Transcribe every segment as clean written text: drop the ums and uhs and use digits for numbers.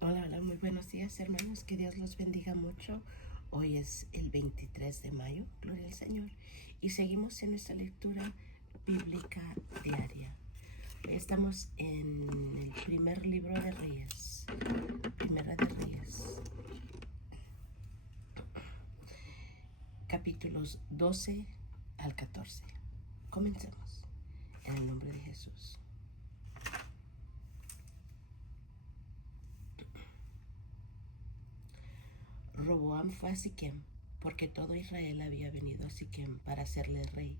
Hola, hola, muy buenos días, hermanos, que Dios los bendiga mucho. Hoy es el 23 de mayo, gloria al Señor, y seguimos en nuestra lectura bíblica diaria. Estamos en el primer libro de Reyes, Primera de Reyes, capítulos 12 al 14. Comencemos en el nombre de Jesús. Roboam fue a Siquem, porque todo Israel había venido a Siquem para hacerle rey.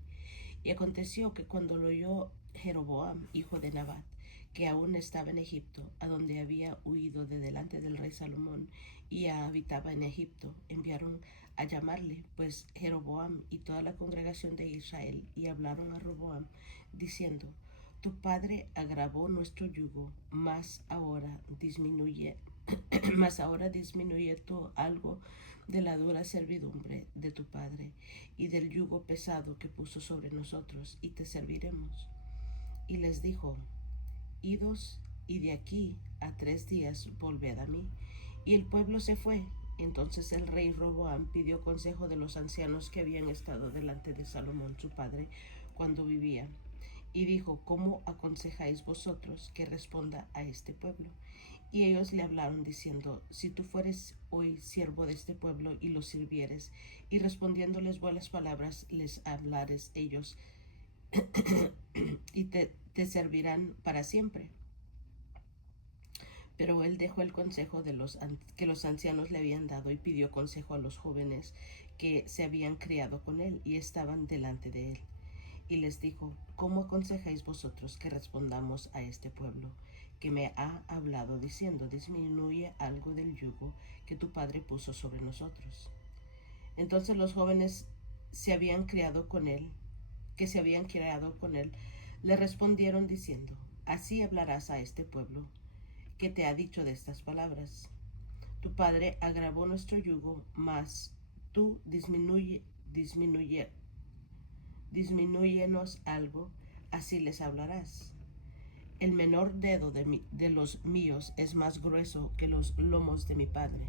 Y aconteció que cuando lo oyó Jeroboam, hijo de Nabat, que aún estaba en Egipto, a donde había huido de delante del rey Salomón, y ya habitaba en Egipto, enviaron a llamarle, pues Jeroboam y toda la congregación de Israel, y hablaron a Roboam, diciendo: Tu padre agravó nuestro yugo, mas ahora disminuye tú algo de la dura servidumbre de tu padre y del yugo pesado que puso sobre nosotros, y te serviremos. Y les dijo: Idos, y de aquí a 3 días volved a mí. Y el pueblo se fue. Entonces el rey Roboam pidió consejo de los ancianos que habían estado delante de Salomón su padre cuando vivía, y dijo: ¿Cómo aconsejáis vosotros que responda a este pueblo? Y ellos le hablaron diciendo: Si tú fueres hoy siervo de este pueblo y los sirvieres, y respondiéndoles buenas palabras les hablares ellos, y te servirán para siempre. Pero él dejó el consejo que los ancianos le habían dado, y pidió consejo a los jóvenes que se habían criado con él y estaban delante de él. Y les dijo: ¿Cómo aconsejáis vosotros que respondamos a este pueblo, que me ha hablado diciendo: disminuye algo del yugo que tu padre puso sobre nosotros? Entonces los jóvenes se habían criado con él, que se habían criado con él, le respondieron diciendo: Así hablarás a este pueblo que te ha dicho de estas palabras: Tu padre agravó nuestro yugo, mas tú disminúyenos algo, así les hablarás. El menor dedo de los míos es más grueso que los lomos de mi padre.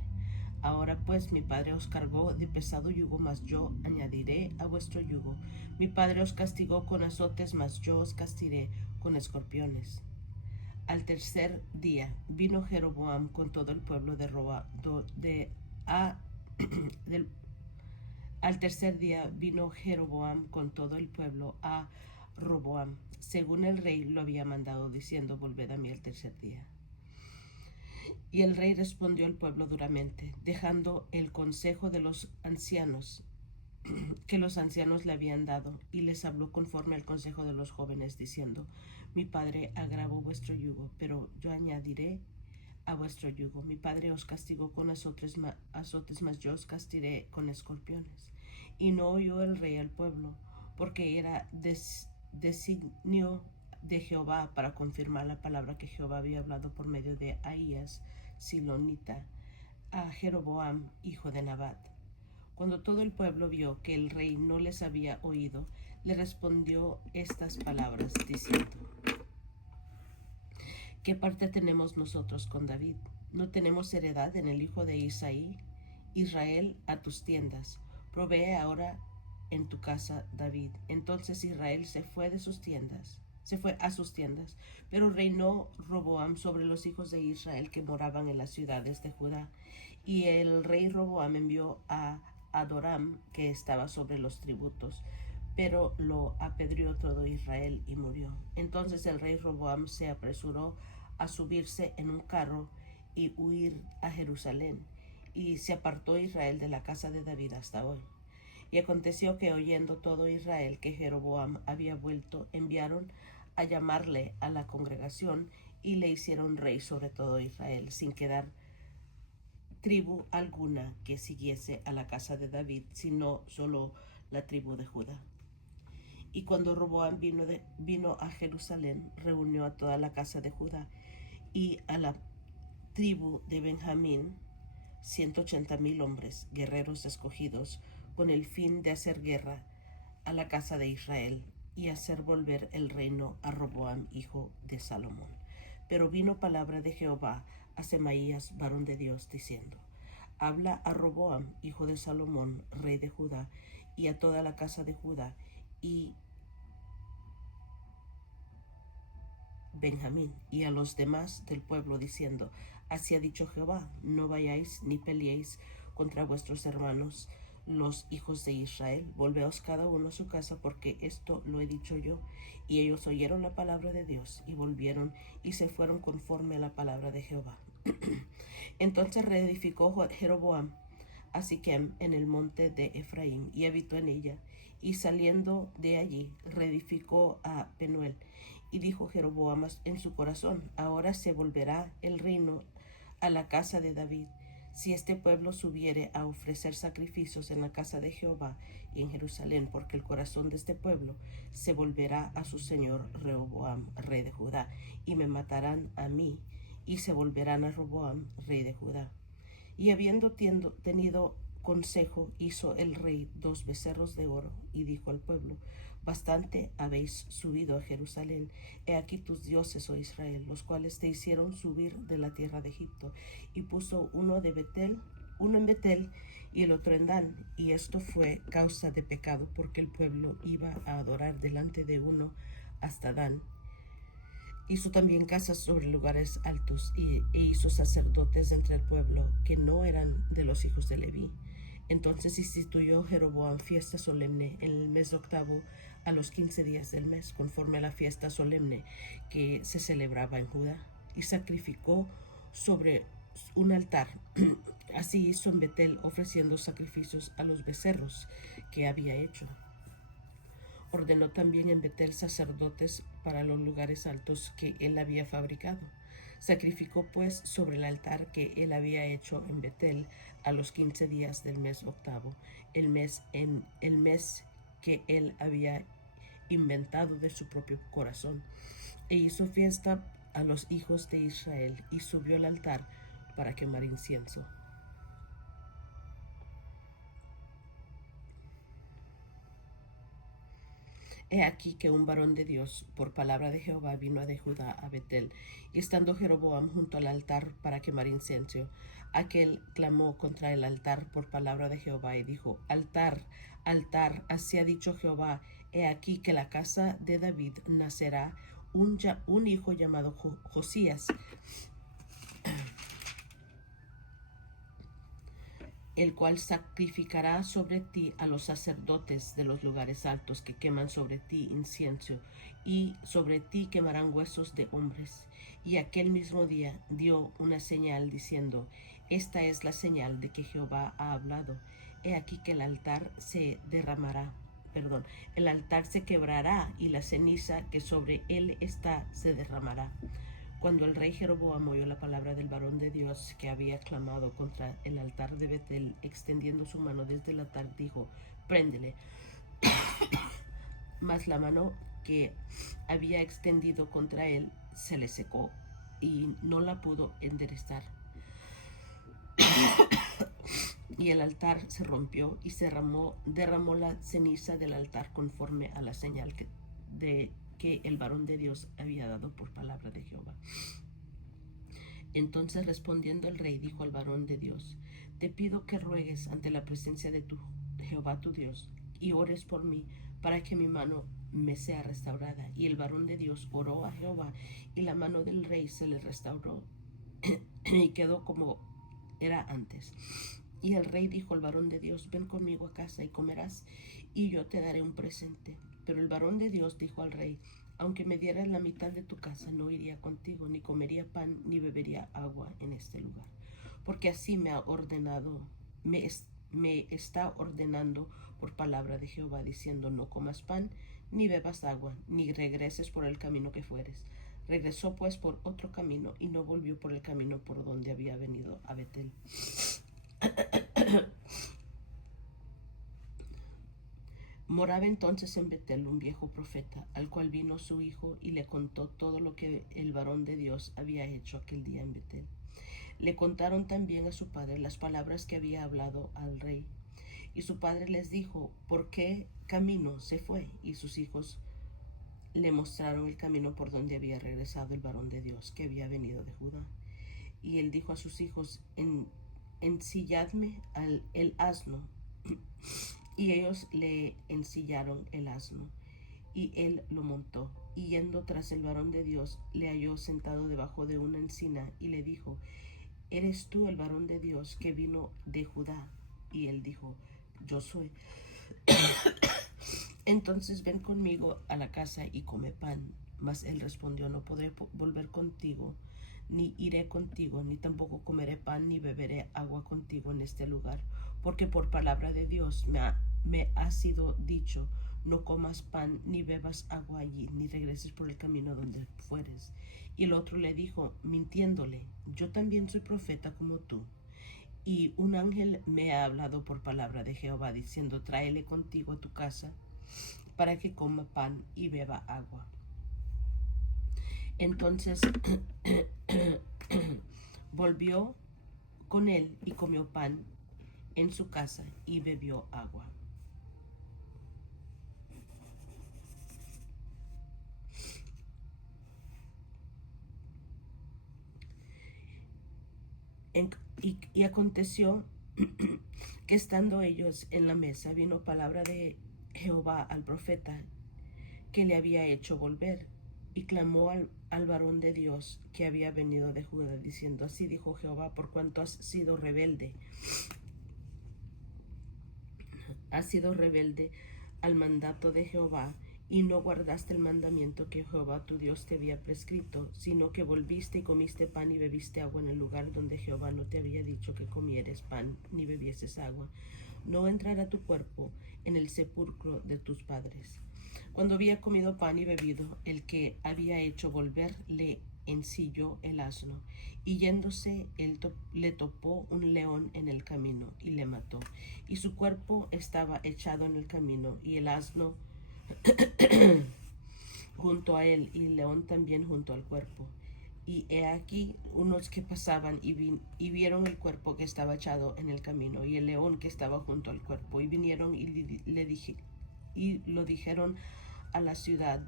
Ahora pues mi padre os cargó de pesado yugo, mas yo añadiré a vuestro yugo. Mi padre os castigó con azotes, mas yo os castiré con escorpiones. Al tercer día vino Jeroboam con todo el pueblo de Roa, de, a, del, Al tercer día vino Jeroboam con todo el pueblo a Roboam, según el rey lo había mandado, diciendo: Volved a mí el tercer día. Y el rey respondió al pueblo duramente, dejando el consejo de los ancianos que los ancianos le habían dado, y les habló conforme al consejo de los jóvenes, diciendo: Mi padre agravó vuestro yugo, pero yo añadiré a vuestro yugo. Mi padre os castigó con azotes, mas yo os castiré con escorpiones. Y no oyó el rey al pueblo, porque era designio de Jehová para confirmar la palabra que Jehová había hablado por medio de Ahías Silonita a Jeroboam, hijo de Nabat. Cuando todo el pueblo vio que el rey no les había oído, le respondió estas palabras, diciendo: ¿Qué parte tenemos nosotros con David? ¿No tenemos heredad en el hijo de Isaí? Israel, a tus tiendas. Provee ahora en tu casa, David. Entonces Israel se fue a sus tiendas, pero reinó Roboam sobre los hijos de Israel que moraban en las ciudades de Judá. Y el rey Roboam envió a Adoram, que estaba sobre los tributos, pero lo apedreó todo Israel y murió. Entonces el rey Roboam se apresuró a subirse en un carro y huir a Jerusalén, y se apartó Israel de la casa de David hasta hoy. Y aconteció que, oyendo todo Israel que Jeroboam había vuelto, enviaron a llamarle a la congregación, y le hicieron rey sobre todo Israel, sin quedar tribu alguna que siguiese a la casa de David, sino solo la tribu de Judá. Y cuando Roboam vino a Jerusalén, reunió a toda la casa de Judá y a la tribu de Benjamín, 180,000 hombres, guerreros escogidos, con el fin de hacer guerra a la casa de Israel y hacer volver el reino a Roboam, hijo de Salomón. Pero vino palabra de Jehová a Semaías, varón de Dios, diciendo: Habla a Roboam, hijo de Salomón, rey de Judá, y a toda la casa de Judá y Benjamín, y a los demás del pueblo, diciendo: Así ha dicho Jehová: no vayáis ni peleéis contra vuestros hermanos, los hijos de Israel. Volveos cada uno a su casa, porque esto lo he dicho yo. Y ellos oyeron la palabra de Dios, y volvieron y se fueron conforme a la palabra de Jehová. Entonces reedificó Jeroboam a Siquem en el monte de Efraín, y habitó en ella. Y saliendo de allí, reedificó a Penuel. Y dijo Jeroboam en su corazón: ahora se volverá el reino a la casa de David, si este pueblo subiere a ofrecer sacrificios en la casa de Jehová y en Jerusalén, porque el corazón de este pueblo se volverá a su señor Rehoboam, rey de Judá, y me matarán a mí, y se volverán a Roboam, rey de Judá. Y habiendo tenido consejo, hizo el rey 2 becerros de oro, y dijo al pueblo: bastante habéis subido a Jerusalén. He aquí tus dioses, oh Israel, los cuales te hicieron subir de la tierra de Egipto. Y puso uno en Betel y el otro en Dan. Y esto fue causa de pecado, porque el pueblo iba a adorar delante de uno hasta Dan. Hizo también casas sobre lugares altos e hizo sacerdotes entre el pueblo que no eran de los hijos de Leví. Entonces instituyó Jeroboam fiesta solemne en el mes octavo, a los 15 días del mes, conforme a la fiesta solemne que se celebraba en Judá, y sacrificó sobre un altar. Así hizo en Betel, ofreciendo sacrificios a los becerros que había hecho. Ordenó también en Betel sacerdotes para los lugares altos que él había fabricado. Sacrificó pues sobre el altar que él había hecho en Betel a los 15 días del mes octavo, el mes que él había inventado de su propio corazón. E hizo fiesta a los hijos de Israel y subió al altar para quemar incienso. He aquí que un varón de Dios, por palabra de Jehová, vino de Judá a Betel, y estando Jeroboam junto al altar para quemar incienso, aquel clamó contra el altar por palabra de Jehová, y dijo: altar, altar, así ha dicho Jehová: he aquí que la casa de David nacerá un hijo llamado Josías, el cual sacrificará sobre ti a los sacerdotes de los lugares altos que queman sobre ti incienso, y sobre ti quemarán huesos de hombres. Y aquel mismo día dio una señal, diciendo: esta es la señal de que Jehová ha hablado. He aquí que el altar se quebrará, y la ceniza que sobre él está se derramará. Cuando el rey Jeroboam oyó la palabra del varón de Dios que había clamado contra el altar de Betel, extendiendo su mano desde el altar, dijo: préndele. Mas la mano que había extendido contra él se le secó y no la pudo enderezar. Y el altar se rompió y se derramó la ceniza del altar conforme a la señal que el varón de Dios había dado por palabra de Jehová. Entonces, respondiendo el rey, dijo al varón de Dios: te pido que ruegues ante la presencia de Jehová tu Dios, y ores por mí, para que mi mano me sea restaurada. Y el varón de Dios oró a Jehová, y la mano del rey se le restauró y quedó como era antes. Y el rey dijo al varón de Dios: ven conmigo a casa y comerás, y yo te daré un presente. Pero el varón de Dios dijo al rey: aunque me dieras la mitad de tu casa, no iría contigo, ni comería pan, ni bebería agua en este lugar. Porque así me está ordenando por palabra de Jehová, diciendo: no comas pan, ni bebas agua, ni regreses por el camino que fueres. Regresó pues por otro camino, y no volvió por el camino por donde había venido a Betel. Moraba entonces en Betel un viejo profeta, al cual vino su hijo y le contó todo lo que el varón de Dios había hecho aquel día en Betel. Le contaron también a su padre las palabras que había hablado al rey. Y su padre les dijo: ¿por qué camino se fue? Y sus hijos le mostraron el camino por donde había regresado el varón de Dios que había venido de Judá. Y él dijo a sus hijos, ensilladme el asno. Y ellos le ensillaron el asno, y él lo montó. Y yendo tras el varón de Dios, le halló sentado debajo de una encina, y le dijo, ¿eres tú el varón de Dios que vino de Judá? Y él dijo, yo soy. Entonces ven conmigo a la casa y come pan. Mas él respondió, no podré volver contigo, ni iré contigo, ni tampoco comeré pan, ni beberé agua contigo en este lugar, porque por palabra de Dios me ha sido dicho, no comas pan, ni bebas agua allí, ni regreses por el camino donde fueres. Y el otro le dijo, mintiéndole, yo también soy profeta como tú. Y un ángel me ha hablado por palabra de Jehová, diciendo, tráele contigo a tu casa, para que coma pan y beba agua. Entonces volvió con él y comió pan en su casa y bebió agua. Y aconteció que estando ellos en la mesa, vino palabra de Jehová al profeta que le había hecho volver, y clamó al varón de Dios que había venido de Judá, diciendo, así dijo Jehová, por cuanto has sido rebelde al mandato de Jehová, y no guardaste el mandamiento que Jehová tu Dios te había prescrito, sino que volviste y comiste pan y bebiste agua en el lugar donde Jehová no te había dicho que comieres pan ni bebieses agua, no entrará tu cuerpo en el sepulcro de tus padres. Cuando había comido pan y bebido, el que había hecho volver le ensilló el asno, y yéndose él le topó un león en el camino y le mató, y su cuerpo estaba echado en el camino, y el asno junto a él, y el león también junto al cuerpo. Y he aquí unos que pasaban y vieron el cuerpo que estaba echado en el camino, y el león que estaba junto al cuerpo, y vinieron y lo dijeron a la ciudad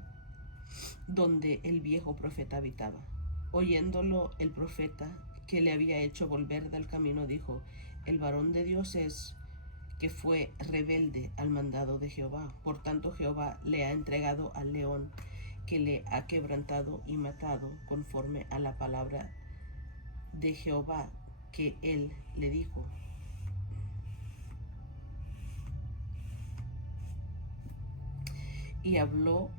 donde el viejo profeta habitaba. Oyéndolo el profeta que le había hecho volver del camino, dijo, el varón de Dios es que fue rebelde al mandado de Jehová. Por tanto Jehová le ha entregado al león, que le ha quebrantado y matado conforme a la palabra de Jehová que él le dijo. Y habló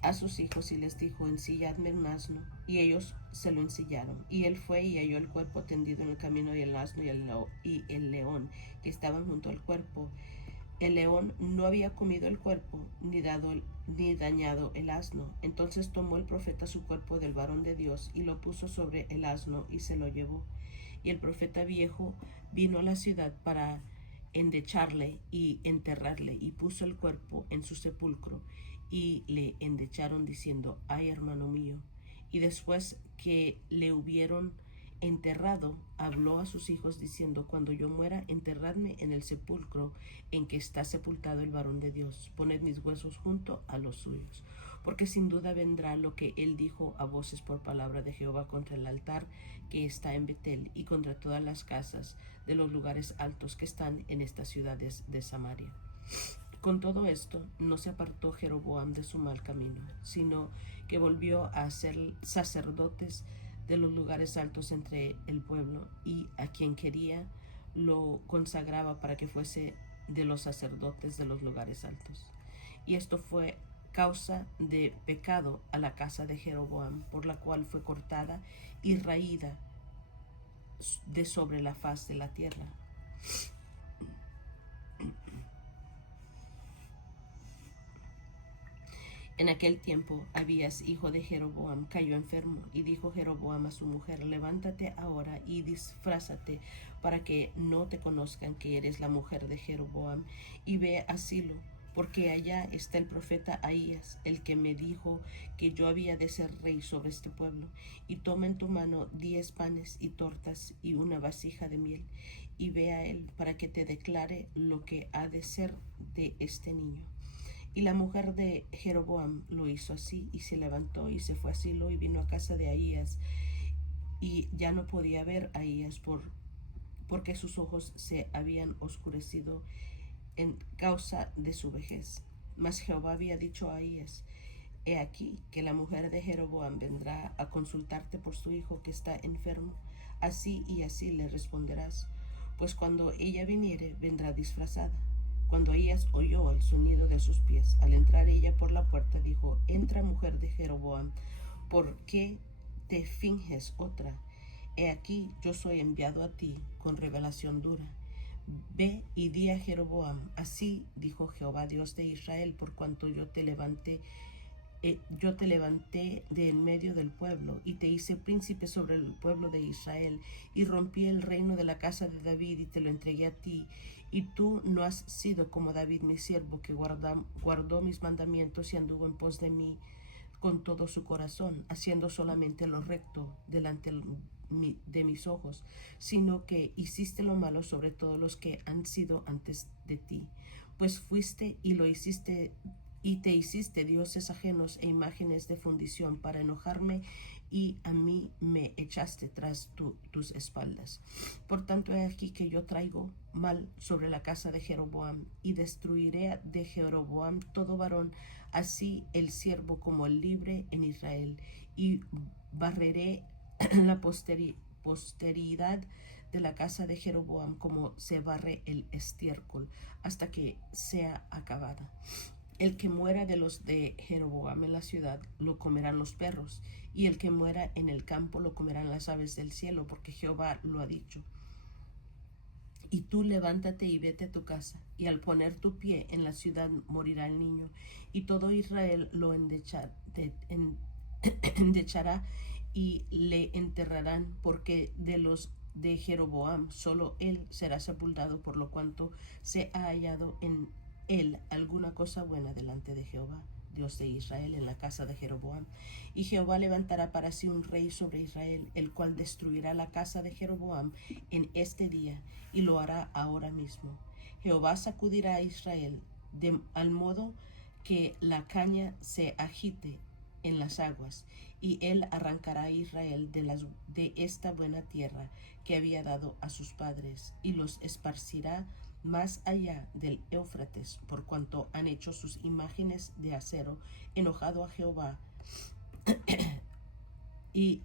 a sus hijos y les dijo, ensilladme un asno. Y ellos se lo ensillaron. Y él fue y halló el cuerpo tendido en el camino, y el asno y el león que estaban junto al cuerpo. El león no había comido el cuerpo, ni dañado el asno. Entonces tomó el profeta su cuerpo del varón de Dios, y lo puso sobre el asno, y se lo llevó. Y el profeta viejo vino a la ciudad para endecharle y enterrarle, y puso el cuerpo en su sepulcro, y le endecharon diciendo, ay, hermano mío. Y después que le hubieron enterrado, habló a sus hijos diciendo, cuando yo muera, enterradme en el sepulcro en que está sepultado el varón de Dios, poned mis huesos junto a los suyos, porque sin duda vendrá lo que él dijo a voces por palabra de Jehová contra el altar que está en Betel, y contra todas las casas de los lugares altos que están en estas ciudades de Samaria. Con todo esto, no se apartó Jeroboam de su mal camino, sino que volvió a ser sacerdotes de los lugares altos entre el pueblo, y a quien quería lo consagraba para que fuese de los sacerdotes de los lugares altos. Y esto fue causa de pecado a la casa de Jeroboam, por la cual fue cortada y raída de sobre la faz de la tierra. En aquel tiempo Abías, hijo de Jeroboam, cayó enfermo, y dijo Jeroboam a su mujer, levántate ahora y disfrázate para que no te conozcan que eres la mujer de Jeroboam, y ve a Silo, porque allá está el profeta Ahías, el que me dijo que yo había de ser rey sobre este pueblo. Y toma en tu mano 10 panes y tortas y una vasija de miel, y ve a él para que te declare lo que ha de ser de este niño. Y la mujer de Jeroboam lo hizo así, y se levantó y se fue a Silo, y vino a casa de Ahías, y ya no podía ver a Ahías porque sus ojos se habían oscurecido en causa de su vejez. Mas Jehová había dicho a Ahías: He aquí que la mujer de Jeroboam vendrá a consultarte por su hijo que está enfermo. Así y así le responderás, pues cuando ella viniere, vendrá disfrazada. Cuando Ahías oyó el sonido de sus pies, al entrar ella por la puerta, dijo: Entra, mujer de Jeroboam, ¿por qué te finges otra? He aquí, yo soy enviado a ti con revelación dura. Ve y di a Jeroboam: Así dijo Jehová Dios de Israel, por cuanto yo te levanté de en medio del pueblo y te hice príncipe sobre el pueblo de Israel, y rompí el reino de la casa de David y te lo entregué a ti, y tú no has sido como David mi siervo, que guardó mis mandamientos y anduvo en pos de mí con todo su corazón, haciendo solamente lo recto delante de mis ojos, sino que hiciste lo malo sobre todos los que han sido antes de ti, pues fuiste y lo hiciste y te hiciste dioses ajenos e imágenes de fundición para enojarme, y a mí me echaste tras tus espaldas. Por tanto, he aquí que yo traigo mal sobre la casa de Jeroboam, y destruiré de Jeroboam todo varón, así el siervo como el libre en Israel, y barreré la posteridad de la casa de Jeroboam como se barre el estiércol, hasta que sea acabada. El que muera de los de Jeroboam en la ciudad lo comerán los perros, y el que muera en el campo lo comerán las aves del cielo, porque Jehová lo ha dicho. Y tú levántate y vete a tu casa, y al poner tu pie en la ciudad morirá el niño, y todo Israel lo endechará y le enterrarán, porque de los de Jeroboam solo él será sepultado, por lo cuanto se ha hallado en él alguna cosa buena delante de Jehová Dios de Israel en la casa de Jeroboam. Y Jehová levantará para sí un rey sobre Israel, el cual destruirá la casa de Jeroboam en este día, y lo hará ahora mismo. Jehová sacudirá a Israel al modo que la caña se agite en las aguas, y él arrancará a Israel de esta buena tierra que había dado a sus padres, y los esparcirá más allá del Éufrates, por cuanto han hecho sus imágenes de acero, enojado a Jehová, y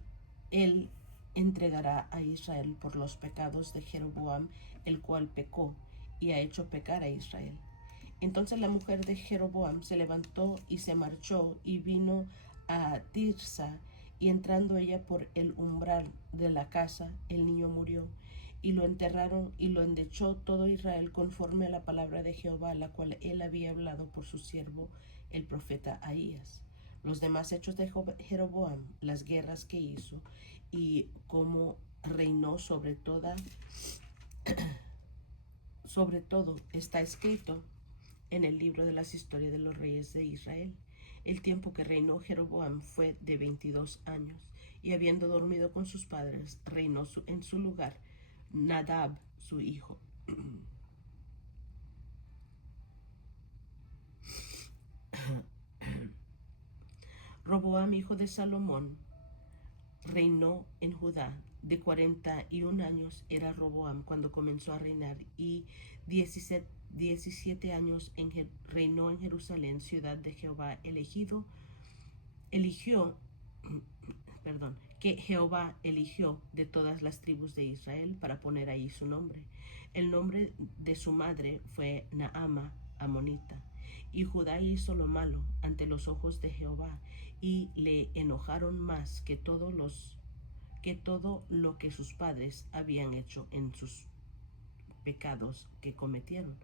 él entregará a Israel por los pecados de Jeroboam, el cual pecó y ha hecho pecar a Israel. Entonces la mujer de Jeroboam se levantó y se marchó y vino a Tirsa, y entrando ella por el umbral de la casa, el niño murió, y lo enterraron, y lo endechó todo Israel conforme a la palabra de Jehová, la cual él había hablado por su siervo el profeta Ahías. Los demás hechos de Jeroboam, las guerras que hizo y cómo reinó sobre todo, está escrito en el libro de las historias de los reyes de Israel. El tiempo que reinó Jeroboam fue de 22 años, y habiendo dormido con sus padres, reinó en su lugar Nadab, su hijo. Roboam, hijo de Salomón, reinó en Judá. De 41 años era Roboam cuando comenzó a reinar, y 17 años reinó en Jerusalén, ciudad de Jehová que Jehová eligió de todas las tribus de Israel para poner ahí su nombre. El nombre de su madre fue Naama, amonita. Y Judá hizo lo malo ante los ojos de Jehová, y le enojaron más que todo lo que sus padres habían hecho en sus pecados que cometieron,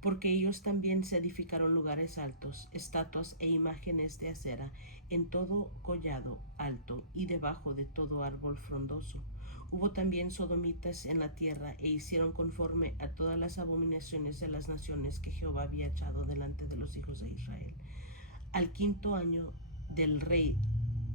porque ellos también se edificaron lugares altos, estatuas e imágenes de acera en todo collado alto y debajo de todo árbol frondoso. Hubo también sodomitas en la tierra, e hicieron conforme a todas las abominaciones de las naciones que Jehová había echado delante de los hijos de Israel. Al 5.º año del rey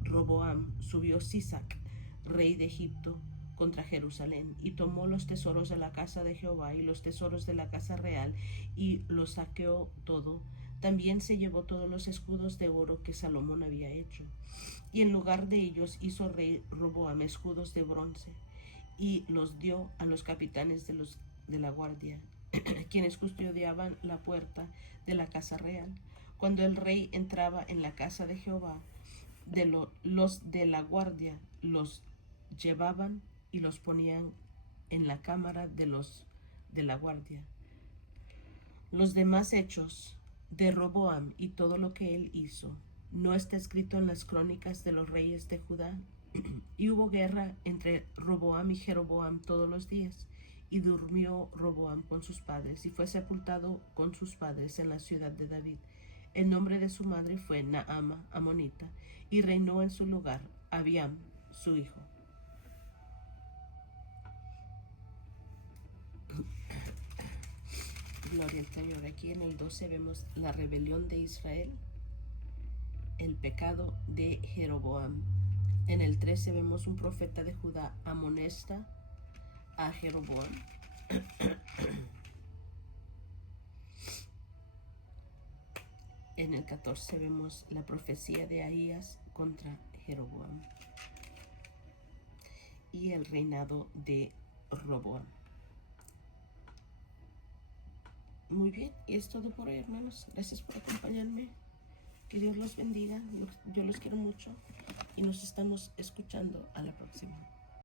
Roboam subió Sisac, rey de Egipto, contra Jerusalén, y tomó los tesoros de la casa de Jehová y los tesoros de la casa real, y lo saqueó todo También se llevó todos los escudos de oro que Salomón había hecho, y en lugar de ellos hizo rey Roboam escudos de bronce, y los dio a los capitanes de la guardia, quienes custodiaban la puerta de la casa real. Cuando el rey entraba en la casa de Jehová, los de la guardia los llevaban y los ponían en la cámara de la guardia. Los demás hechos de Roboam y todo lo que él hizo, ¿no está escrito en las crónicas de los reyes de Judá? Y hubo guerra entre Roboam y Jeroboam todos los días, y durmió Roboam con sus padres, y fue sepultado con sus padres en la ciudad de David. El nombre de su madre fue Naama, amonita, y reinó en su lugar Abiam, su hijo. Gloria al Señor. Aquí en el 12 vemos la rebelión de Israel, el pecado de Jeroboam. En el 13 vemos un profeta de Judá amonesta a Jeroboam. En el 14 vemos la profecía de Ahías contra Jeroboam y el reinado de Roboam. Muy bien, y es todo por hoy, hermanos. Gracias por acompañarme. Que Dios los bendiga. Yo los quiero mucho y nos estamos escuchando a la próxima.